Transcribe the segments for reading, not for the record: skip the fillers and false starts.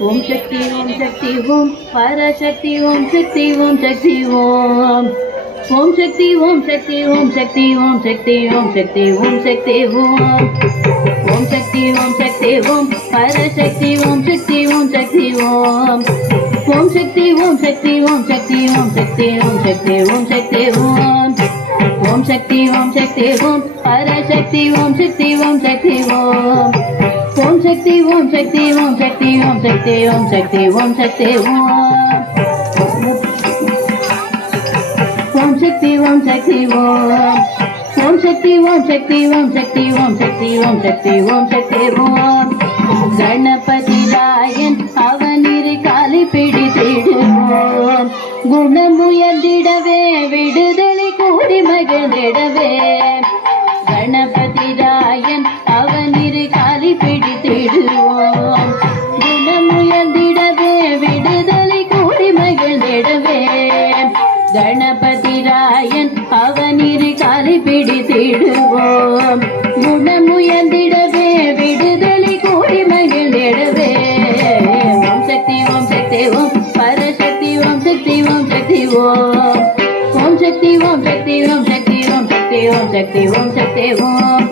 ஓம் சக்தி ஓம் சக்தி ஓம் பரசக்தி ஓம் சக்தி ஓம் சக்தி ஓம் ஓம் சக்தி ஓம் சக்தி ஓம் சக்தி ஓம் சக்தி ஓம் சக்தி ஓம் சக்தி ஓம் ஓம் சக்தி ஓம் சக்தி ஓம் பரசக்தி ஓம் சக்தி ஓம் சக்தி ஓம் ஓம் சக்தி ஓம் சக்தி ஓம் சக்தி ஓம் சக்தி ஓம் சக்தி ஓம் சக்தி ஓம் ஓம் சக்தி ஓம் சக்தி ஓம் பரசக்தி ஓம் சக்தி ஓம் சக்தி ஓம் ஓம் சக்தி ஓம் சக்தி ஓம் சக்தி ஓம் சக்தி ஓம் சக்தி ஓம் சக்தி ஓம் ஓம் சக்தி ஓம் சக்தி ஓம் ஓம் சக்தி ஓம் சக்தி ஓம் சக்தி ஓம் சக்தி ஓம் சக்தி ஓம் சக்தி ஓம் கணபதி ராயன் அவனிரு காலை பிடித்திடுவோம் குணமுயர்ந்திடவே விடுதலை கூடி மகிழ்ந்திடவே கணபதி ராயன் அவனிரு காலை பிடித்திடுவோம் குணமுயர்ந்திடவே விடுதலை கூடி மகிழ்ந்திடவே கணபதி ராயன் அவனிரு காலை பிடித்திடுவோம் குணமுயர்ந்திடவே விடுதலை கூடி மகிழ்ந்திடவே ஓம் சக்தி ஓம் சக்தி ஓம் பரசக்தி ஓம் சக்தி ஓம் சக்தி ஓம் ஓம் சக்தி ஓம் சக்தி ஓம் சக்தி ஓம் சக்தி ஓம் சக்தி ஓம் சக்தி ஓம்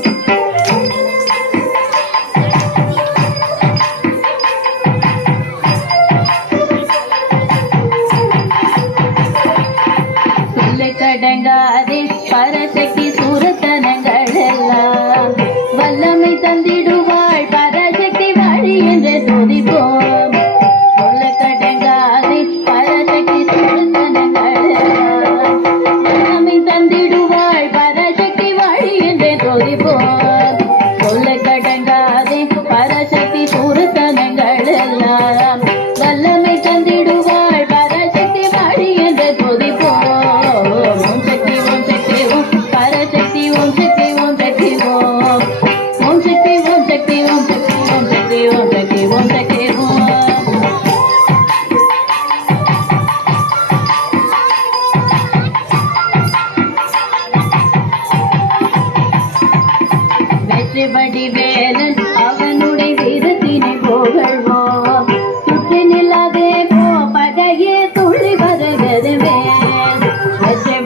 கடங்காதே பரசக்தி சூரத்தனங்கள் எல்லாம் வல்லமை தந்திடுவாள் பரசக்தி வாழி என்று துதிப்போம் சொல்ல கடங்காதே பரசக்தி சூரத்தனங்கள் எல்லாம் வல்லமை தந்திடுவாள் பரசக்தி வாழி என்று துதிப்போம் சொல்ல கடங்காதே பரசக்தி சூரத்தனங்கள் எல்லாம் வல்லமை தந்திடுவாள் பரசக்தி வாழி என்று துதிப்போம் வடிவேலன் அவனுடைய வீரத்தினை புகழ்வோம் சுற்றி நில்லாதே போ பகையே துள்ளி வருகிறவே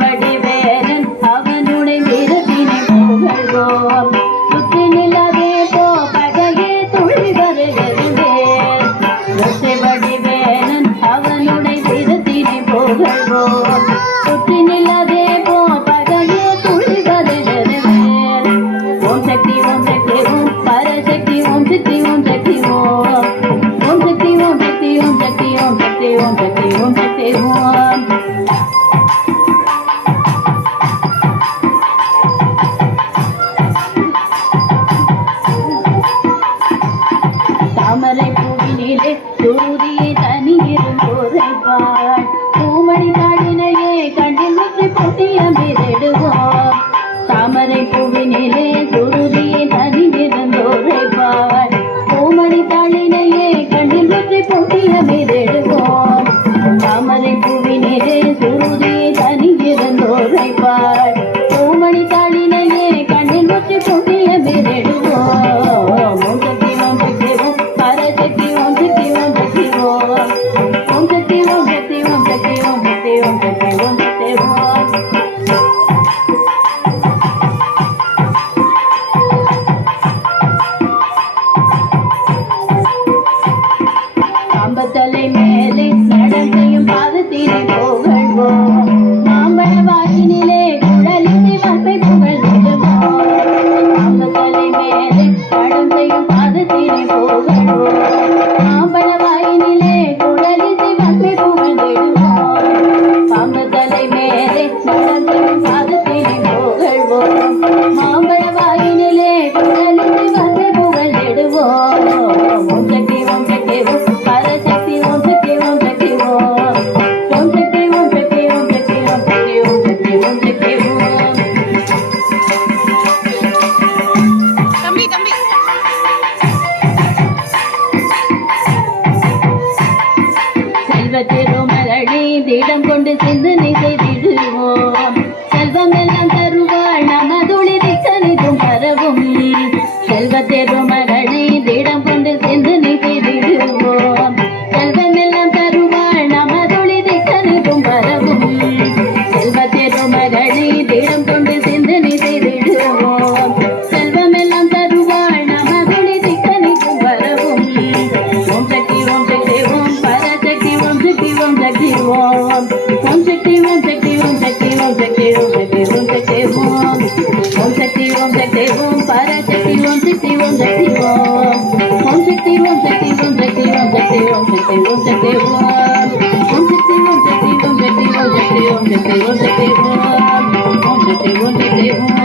வடிவேலன் அவனுடைய வீரத்தினை புகழ்வோம் சுற்றி நில்லாதே போ பகையே துள்ளி வருகிறவே வடிவேலன் அவனுடைய வீரத்தினை புகழ்வோம் சுற்றி நில்லாதே போ பகையே துள்ளி வருகிறவே ஓம் சக்தி ஓம் சக்தி ஓம் பரசக்தி ஓம் சக்தி ஓம் சக்தி ஓம் ஓம் சக்தி ஓம் சக்தி ஓம் சக்தி ஓம் சக்தி ஓம் சக்தி ஓம் சக்தி ஓம் தாமரை பூவினிலே சூரியை தனியிரும் குறைப்பாள் பூமணி காடினையே கண்ணில் முற்றி பொட்டிய மீதிடுவோம் தாமரை பூவினிலே சுருதியை தனியிருந்தோரைப்பாள் பூமணி தாளினையே கண்ணில் முற்றி பொட்டிய மீதிடுவோம் தாமரை பூவினிலே சுருதியை தனியிருந்தோரைப்பாள் பூமணி தாளினையே கண்ணில் முற்றி பொட்டிய மீதிடுவோம் ஓம் சக்தி ஓம் சக்தி ஓம் பரசக்தி ஓம் சக்தி ஓம் சக்தி ஓம் ஓம் சக்தி ஓம் சக்தி ஓம் சக்தி ஓம் சக்தி ஓம் சக்தி ஓம் சக்தி ஓம் தலை மேலே நடந்தையும் பாதத்தினை புகழ்வோம் மாம்பழ வாயினிலே குழலிசை வன்மை புகழ்ந்திடுவோம் தலை மேலே நடந்தையும் பாதத்தினை புகழ்வோம் மாம்பழ வாயினிலே குழலிசை வன்மை புகழ்ந்திடுவோம் தலை மேலே நடந்தையும் பாதத்தினை புகழ்வோம் மாம்பழ வாயினிலே குழலிசை வன்மை புகழ்ந்திடுவோம் ஓம் சக்தி ஓம் சக்தி ஓம் பரசக்தி ஓம் சக்தி ஓம் சக்தி ஓம் ஓம் சக்தி ஓம் சக்தி ஓம் சக்தி ஓம் சக்தி ஓம் சக்தி ஓம் சக்தி ஓம் தம்பி தம்பி செல்வ திருமகளை திடம் கொண்டு சிந்தனை செய்திடுவோம் செல்வம் எல்லாம் தருவாள் நமதுளி திக்கனிதும் பரவும் செல்வ திருமகளை திடம் கொண்டு சிந்தனை செய்திடுவோம் ஓம் சக்தி ஓம் சக்தி ஓம் பராசக்தி ஓம் சக்தி ஓம் சக்தி ஓம் ஓம் சக்தி ஓம் சக்தி ஓம் சக்தி ஓம் சக்தி ஓம் சக்தி ஓம் சக்தி ஓம் ஓம் சக்தி ஓம் சக்தி ஓம் சக்தி ஓம் சக்தி ஓம் சக்தி ஓம் சக்தி ஓம் ஓம் சக்தி ஓம் சக்தி ஓம்